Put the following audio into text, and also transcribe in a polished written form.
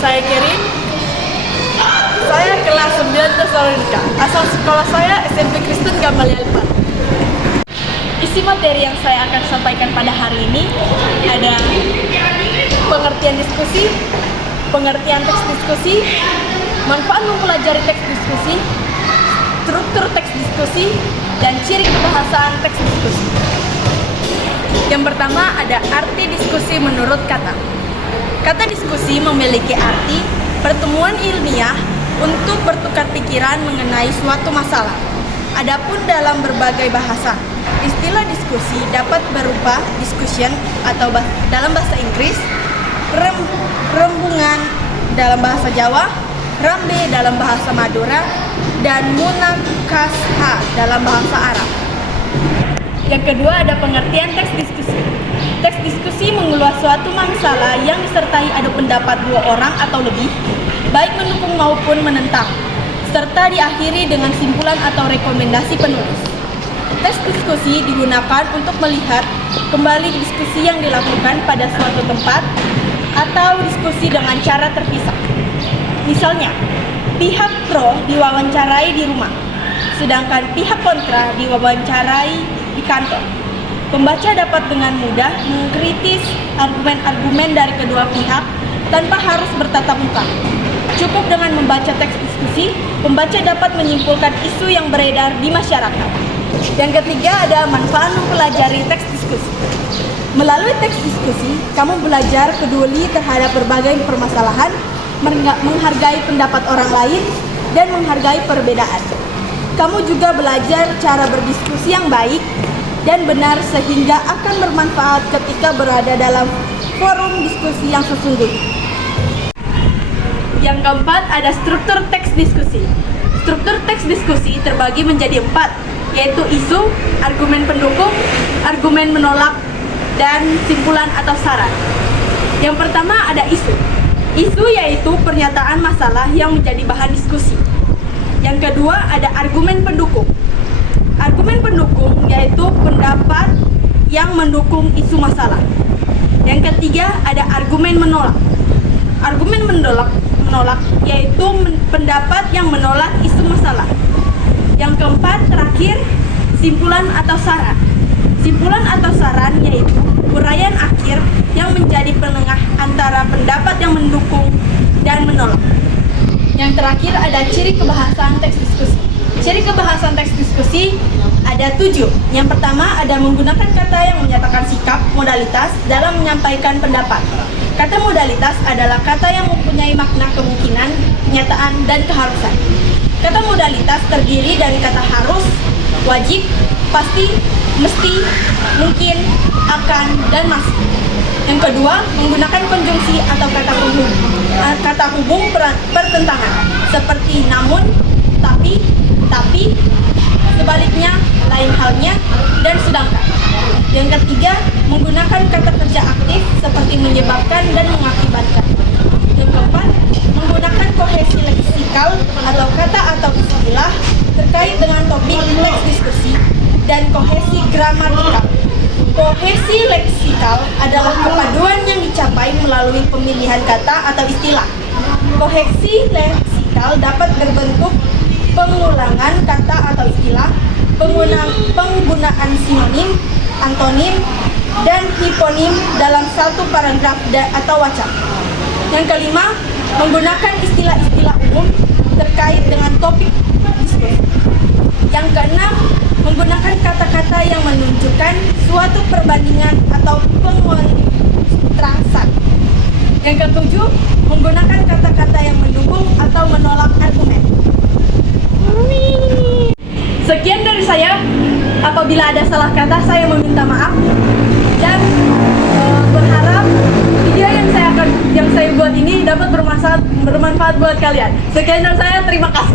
saya Kerin. Saya kelas 9 Tesalonika. Asal sekolah saya SMP Kristen Gamaliel Park. Isi materi yang saya akan sampaikan pada hari ini ada pengertian diskusi, pengertian teks diskusi, manfaat mempelajari teks diskusi, struktur teks diskusi, dan ciri kebahasaan teks diskusi. Yang pertama ada arti diskusi menurut kata. Kata diskusi memiliki arti pertemuan ilmiah untuk bertukar pikiran mengenai suatu masalah. Adapun dalam berbagai bahasa, istilah diskusi dapat berupa discussion atau dalam bahasa Inggris, rembungan dalam bahasa Jawa, rambe dalam bahasa Madura, dan munakasha dalam bahasa Arab. Yang kedua ada pengertian teks diskusi. Teks diskusi mengulas suatu masalah yang disertai adu pendapat dua orang atau lebih, baik mendukung maupun menentang, serta diakhiri dengan simpulan atau rekomendasi penulis. Teks diskusi digunakan untuk melihat kembali diskusi yang dilakukan pada suatu tempat atau diskusi dengan cara terpisah. Misalnya, pihak pro diwawancarai di rumah, sedangkan pihak kontra diwawancarai di kantor. Pembaca dapat dengan mudah mengkritis argumen-argumen dari kedua pihak tanpa harus bertatap muka. Cukup dengan membaca teks diskusi, pembaca dapat menyimpulkan isu yang beredar di masyarakat. Yang ketiga ada manfaat mempelajari teks diskusi. Melalui teks diskusi, kamu belajar peduli terhadap berbagai permasalahan, menghargai pendapat orang lain, dan menghargai perbedaan. Kamu juga belajar cara berdiskusi yang baik dan benar sehingga akan bermanfaat ketika berada dalam forum diskusi yang sesungguhnya. Yang keempat ada struktur teks diskusi. Struktur teks diskusi terbagi menjadi 4, yaitu isu, argumen pendukung, argumen menolak, dan simpulan atau saran. Yang pertama ada isu. Isu yaitu pernyataan masalah yang menjadi bahan diskusi. Yang kedua ada argumen pendukung. Argumen pendukung yaitu pendapat yang mendukung isu masalah. Yang ketiga ada argumen menolak. Argumen menolak yaitu pendapat yang menolak isu masalah. Yang keempat terakhir simpulan atau saran. Simpulan atau saran yaitu uraian akhir yang menjadi penengah antara pendapat yang mendukung dan menolak. Yang terakhir ada ciri kebahasaan teks diskusi. Ciri kebahasaan teks diskusi ada 7. Yang pertama ada menggunakan kata yang menyatakan sikap, modalitas dalam menyampaikan pendapat. Kata modalitas adalah kata yang mempunyai makna kemungkinan, kenyataan, dan keharusan. Kata modalitas terdiri dari kata harus, wajib, pasti, mesti, mungkin, akan, dan masih. Yang kedua, menggunakan konjungsi atau kata hubung pertentangan seperti namun, tapi, sebaliknya, lain halnya, dan sedangkan. Yang ketiga, menggunakan kata kerja aktif seperti menyebabkan dan mengakibatkan. Yang keempat, menggunakan kohesi leksikal atau kata atau istilah terkait dengan topik teks diskusi dan kohesi gramatikal. Kohesi leksikal adalah kepaduan yang dicapai melalui pemilihan kata atau istilah. Kohesi leksikal dapat berbentuk pengulangan kata atau istilah, penggunaan sinonim, antonim, dan hiponim dalam satu paragraf atau wacana. Yang kelima, menggunakan istilah-istilah umum terkait dengan topik diskusi. Yang keenam, menggunakan kata-kata yang menunjukkan suatu perbandingan atau pengontrasan. Yang ketujuh, menggunakan kata-kata yang mendukung atau menolak argumen. Sekian dari saya. Apabila ada salah kata, saya meminta maaf dan berharap video yang saya buat ini dapat bermanfaat buat kalian. Sekian dari saya, terima kasih.